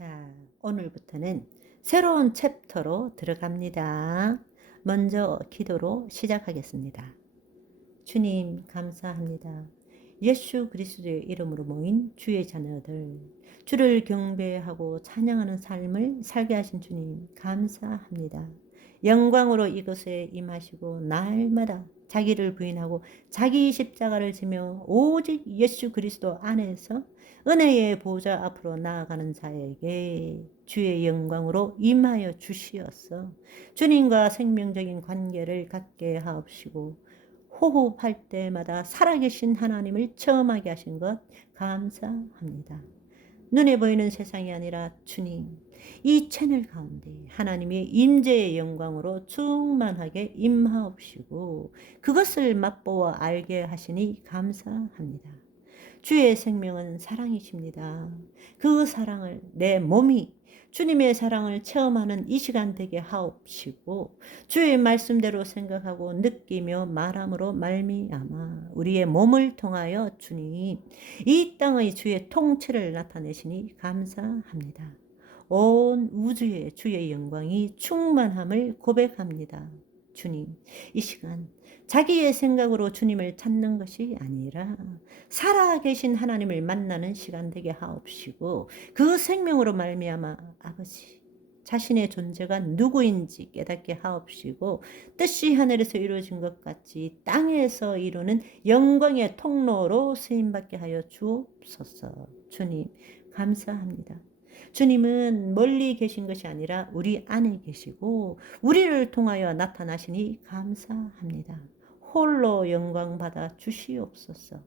자, 오늘부터는 새로운 챕터로 들어갑니다. 먼저 기도로 시작하겠습니다. 주님, 감사합니다. 예수 그리스도의 이름으로 모인 주의 자녀들, 주를 경배하고 찬양하는 삶을 살게 하신 주님, 감사합니다. 영광으로 이곳에 임하시고 날마다 자기를 부인하고 자기 십자가를 지며 오직 예수 그리스도 안에서 은혜의 보좌 앞으로 나아가는 자에게 주의 영광으로 임하여 주시었어. 주님과 생명적인 관계를 갖게 하옵시고 호흡할 때마다 살아계신 하나님을 체험하게 하신 것 감사합니다. 눈에 보이는 세상이 아니라 주님, 이 채널 가운데 하나님의 임재의 영광으로 충만하게 임하옵시고 그것을 맛보아 알게 하시니 감사합니다. 주의 생명은 사랑이십니다. 그 사랑을 내 몸이 주님의 사랑을 체험하는 이 시간 되게 하옵시고 주의 말씀대로 생각하고 느끼며 말함으로 말미암아 우리의 몸을 통하여 주님 이 땅의 주의 통치를 나타내시니 감사합니다. 온 우주의 주의 영광이 충만함을 고백합니다. 주님, 이 시간 자기의 생각으로 주님을 찾는 것이 아니라 살아계신 하나님을 만나는 시간 되게 하옵시고 그 생명으로 말미암아 아버지 자신의 존재가 누구인지 깨닫게 하옵시고 뜻이 하늘에서 이루어진 것 같이 땅에서 이루는 영광의 통로로 쓰임받게 하여 주옵소서. 주님 감사합니다. 주님은 멀리 계신 것이 아니라 우리 안에 계시고 우리를 통하여 나타나시니 감사합니다. 홀로 영광 받아 주시옵소서.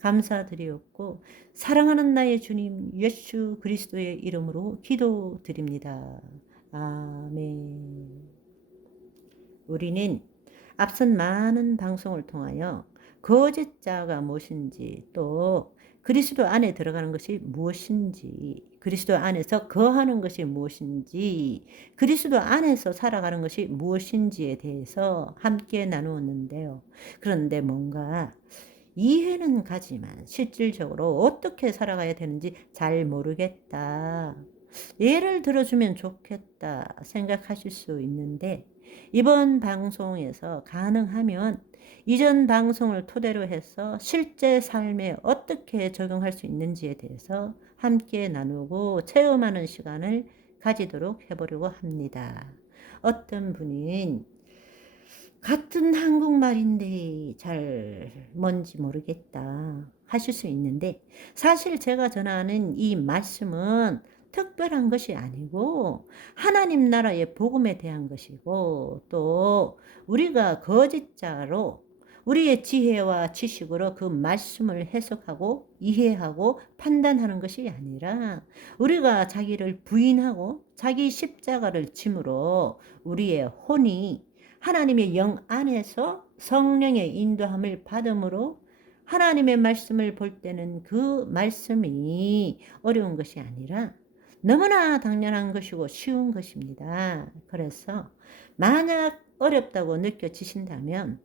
감사드리옵고 사랑하는 나의 주님 예수 그리스도의 이름으로 기도드립니다. 아멘. 우리는 앞선 많은 방송을 통하여 거짓자가 무엇인지 또 그리스도 안에 들어가는 것이 무엇인지 그리스도 안에서 거하는 것이 무엇인지 그리스도 안에서 살아가는 것이 무엇인지에 대해서 함께 나누었는데요. 그런데 뭔가 이해는 가지만 실질적으로 어떻게 살아가야 되는지 잘 모르겠다. 예를 들어주면 좋겠다 생각하실 수 있는데 이번 방송에서 가능하면 이전 방송을 토대로 해서 실제 삶에 어떻게 적용할 수 있는지에 대해서 함께 나누고 체험하는 시간을 가지도록 해보려고 합니다. 어떤 분은 같은 한국말인데 잘 뭔지 모르겠다 하실 수 있는데 사실 제가 전하는 이 말씀은 특별한 것이 아니고 하나님 나라의 복음에 대한 것이고 또 우리가 거짓자로 우리의 지혜와 지식으로 그 말씀을 해석하고 이해하고 판단하는 것이 아니라 우리가 자기를 부인하고 자기 십자가를 짐으로 우리의 혼이 하나님의 영 안에서 성령의 인도함을 받음으로 하나님의 말씀을 볼 때는 그 말씀이 어려운 것이 아니라 너무나 당연한 것이고 쉬운 것입니다. 그래서 만약 어렵다고 느껴지신다면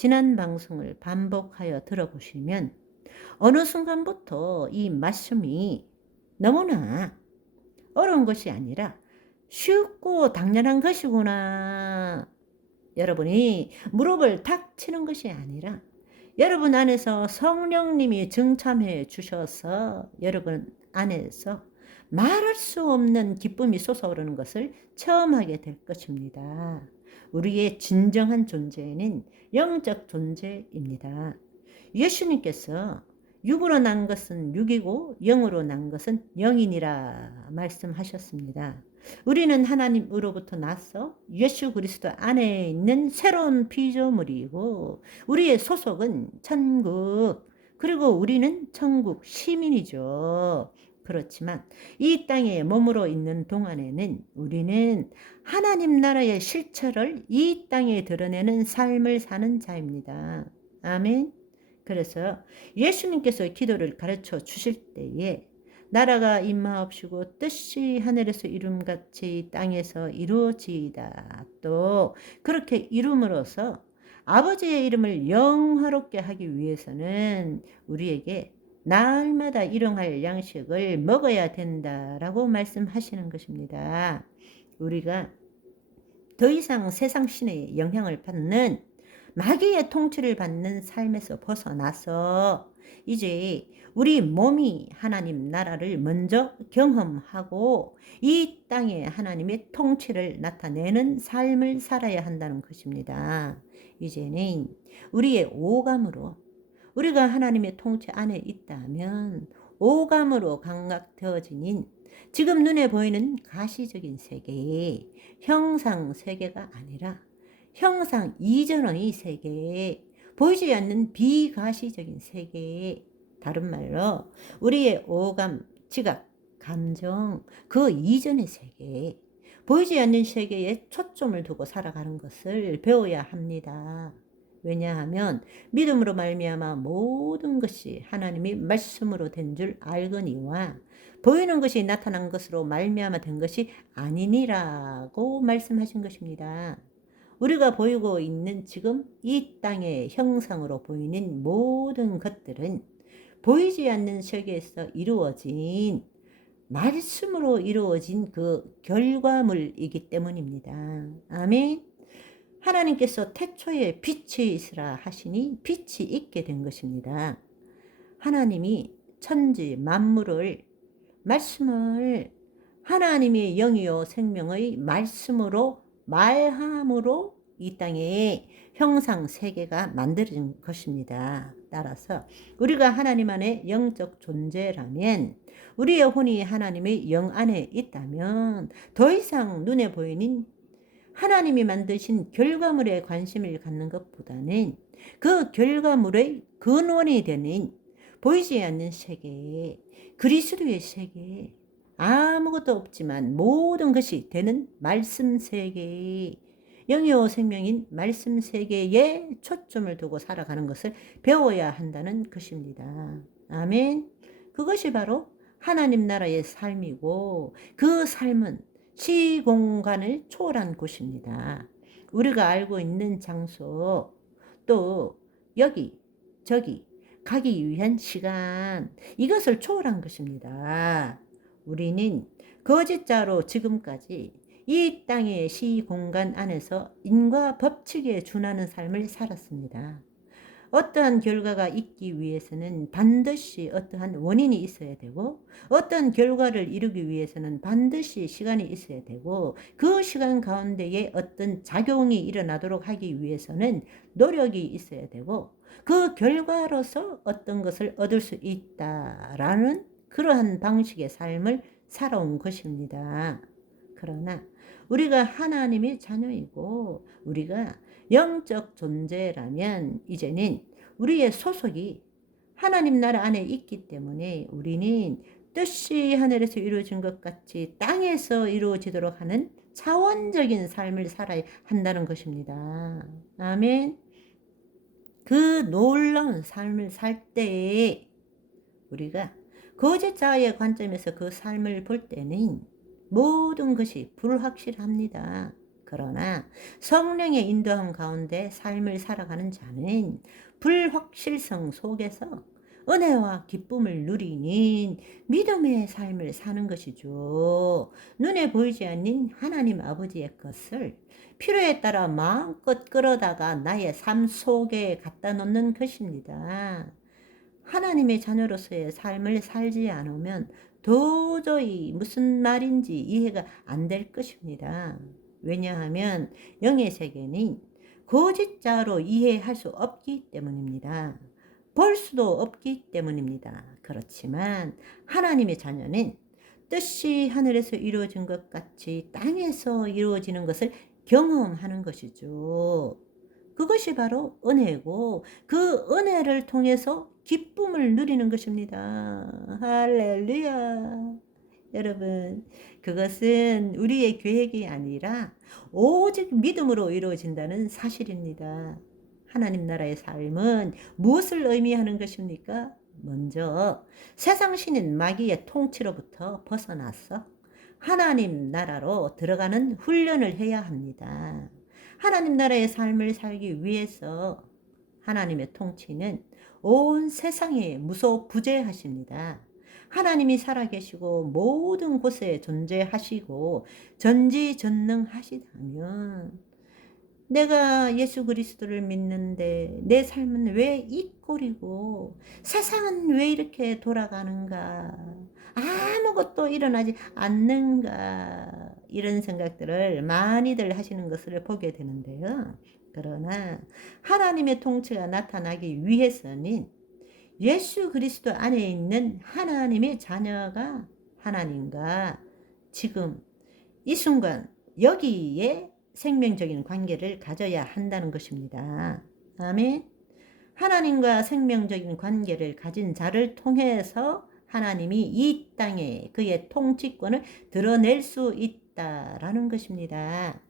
지난 방송을 반복하여 들어보시면 어느 순간부터 이 말씀이 너무나 어려운 것이 아니라 쉽고 당연한 것이구나. 여러분이 무릎을 탁 치는 것이 아니라 여러분 안에서 성령님이 증참해 주셔서 여러분 안에서 말할 수 없는 기쁨이 솟아오르는 것을 체험하게 될 것입니다. 우리의 진정한 존재는 영적 존재입니다. 예수님께서 육으로 난 것은 육이고 영으로 난 것은 영이니라 말씀하셨습니다. 우리는 하나님으로부터 나서 예수 그리스도 안에 있는 새로운 피조물이고 우리의 소속은 천국 그리고 우리는 천국 시민이죠. 그렇지만 이 땅에 머물러 있는 동안에는 우리는 하나님 나라의 실체를 이 땅에 드러내는 삶을 사는 자입니다. 아멘. 그래서 예수님께서 기도를 가르쳐 주실 때에 나라가 임하옵시고 뜻이 하늘에서 이름같이 땅에서 이루어지이다. 또 그렇게 이름으로써 아버지의 이름을 영화롭게 하기 위해서는 우리에게 날마다 일용할 양식을 먹어야 된다라고 말씀하시는 것입니다. 우리가 더 이상 세상 신의 영향을 받는 마귀의 통치를 받는 삶에서 벗어나서 이제 우리 몸이 하나님 나라를 먼저 경험하고 이 땅에 하나님의 통치를 나타내는 삶을 살아야 한다는 것입니다. 이제는 우리의 오감으로 우리가 하나님의 통치 안에 있다면 오감으로 감각되어지는 지금 눈에 보이는 가시적인 세계, 형상 세계가 아니라 형상 이전의 세계, 보이지 않는 비가시적인 세계, 다른 말로 우리의 오감, 지각, 감정, 그 이전의 세계, 보이지 않는 세계에 초점을 두고 살아가는 것을 배워야 합니다. 왜냐하면 믿음으로 말미암아 모든 것이 하나님이 말씀으로 된 줄 알거니와 보이는 것이 나타난 것으로 말미암아 된 것이 아니니라고 말씀하신 것입니다. 우리가 보이고 있는 지금 이 땅의 형상으로 보이는 모든 것들은 보이지 않는 세계에서 이루어진 말씀으로 이루어진 그 결과물이기 때문입니다. 아멘. 하나님께서 태초에 빛이 있으라 하시니 빛이 있게 된 것입니다. 하나님이 천지 만물을 말씀을 하나님의 영이요 생명의 말씀으로 말함으로 이 땅에 형상 세계가 만들어진 것입니다. 따라서 우리가 하나님 안에 영적 존재라면 우리의 혼이 하나님의 영 안에 있다면 더 이상 눈에 보이는 하나님이 만드신 결과물에 관심을 갖는 것보다는 그 결과물의 근원이 되는 보이지 않는 세계, 그리스도의 세계, 아무것도 없지만 모든 것이 되는 말씀 세계, 영이요 생명인 말씀 세계에 초점을 두고 살아가는 것을 배워야 한다는 것입니다. 아멘. 그것이 바로 하나님 나라의 삶이고 그 삶은 시공간을 초월한 곳입니다. 우리가 알고 있는 장소, 또 여기, 저기 가기 위한 시간, 이것을 초월한 것입니다. 우리는 거짓자로 지금까지 이 땅의 시공간 안에서 인과 법칙에 준하는 삶을 살았습니다. 어떠한 결과가 있기 위해서는 반드시 어떠한 원인이 있어야 되고 어떤 결과를 이루기 위해서는 반드시 시간이 있어야 되고 그 시간 가운데에 어떤 작용이 일어나도록 하기 위해서는 노력이 있어야 되고 그 결과로서 어떤 것을 얻을 수 있다라는 그러한 방식의 삶을 살아온 것입니다. 그러나 우리가 하나님의 자녀이고 우리가 영적 존재라면 이제는 우리의 소속이 하나님 나라 안에 있기 때문에 우리는 뜻이 하늘에서 이루어진 것 같이 땅에서 이루어지도록 하는 차원적인 삶을 살아야 한다는 것입니다. 아멘. 그 놀라운 삶을 살 때에 우리가 거짓자의 관점에서 그 삶을 볼 때는 모든 것이 불확실합니다. 그러나 성령의 인도함 가운데 삶을 살아가는 자는 불확실성 속에서 은혜와 기쁨을 누리는 믿음의 삶을 사는 것이죠. 눈에 보이지 않는 하나님 아버지의 것을 필요에 따라 마음껏 끌어다가 나의 삶 속에 갖다 놓는 것입니다. 하나님의 자녀로서의 삶을 살지 않으면 도저히 무슨 말인지 이해가 안 될 것입니다. 왜냐하면 영의 세계는 거짓자로 이해할 수 없기 때문입니다. 볼 수도 없기 때문입니다. 그렇지만 하나님의 자녀는 뜻이 하늘에서 이루어진 것 같이 땅에서 이루어지는 것을 경험하는 것이죠. 그것이 바로 은혜고 그 은혜를 통해서 기쁨을 누리는 것입니다. 할렐루야. 여러분, 그것은 우리의 계획이 아니라 오직 믿음으로 이루어진다는 사실입니다. 하나님 나라의 삶은 무엇을 의미하는 것입니까? 먼저 세상 신인 마귀의 통치로부터 벗어나서 하나님 나라로 들어가는 훈련을 해야 합니다. 하나님 나라의 삶을 살기 위해서 하나님의 통치는 온 세상에 무소부재하십니다. 하나님이 살아계시고 모든 곳에 존재하시고 전지전능하시다면 내가 예수 그리스도를 믿는데 내 삶은 왜 이 꼴이고 세상은 왜 이렇게 돌아가는가? 아무것도 일어나지 않는가? 이런 생각들을 많이들 하시는 것을 보게 되는데요. 그러나 하나님의 통치가 나타나기 위해서는 예수 그리스도 안에 있는 하나님의 자녀가 하나님과 지금 이 순간 여기에 생명적인 관계를 가져야 한다는 것입니다. 아멘. 하나님과 생명적인 관계를 가진 자를 통해서 하나님이 이 땅에 그의 통치권을 드러낼 수 있다라는 것입니다.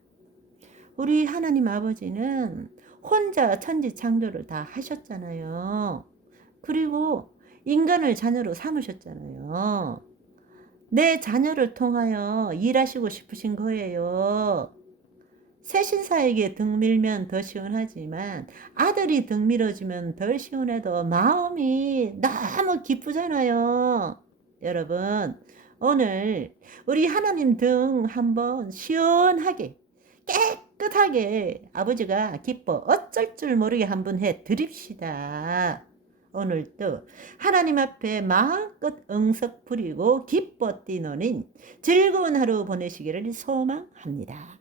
우리 하나님 아버지는 혼자 천지창조를 다 하셨잖아요. 그리고 인간을 자녀로 삼으셨잖아요. 내 자녀를 통하여 일하시고 싶으신 거예요. 새신사에게 등 밀면 더 시원하지만 아들이 등 밀어주면 덜 시원해도 마음이 너무 기쁘잖아요. 여러분, 오늘 우리 하나님 등 한번 시원하게 깨끗하게 아버지가 기뻐 어쩔 줄 모르게 한번 해 드립시다. 오늘도 하나님 앞에 마음껏 응석 부리고 기뻐 뛰노는 즐거운 하루 보내시기를 소망합니다.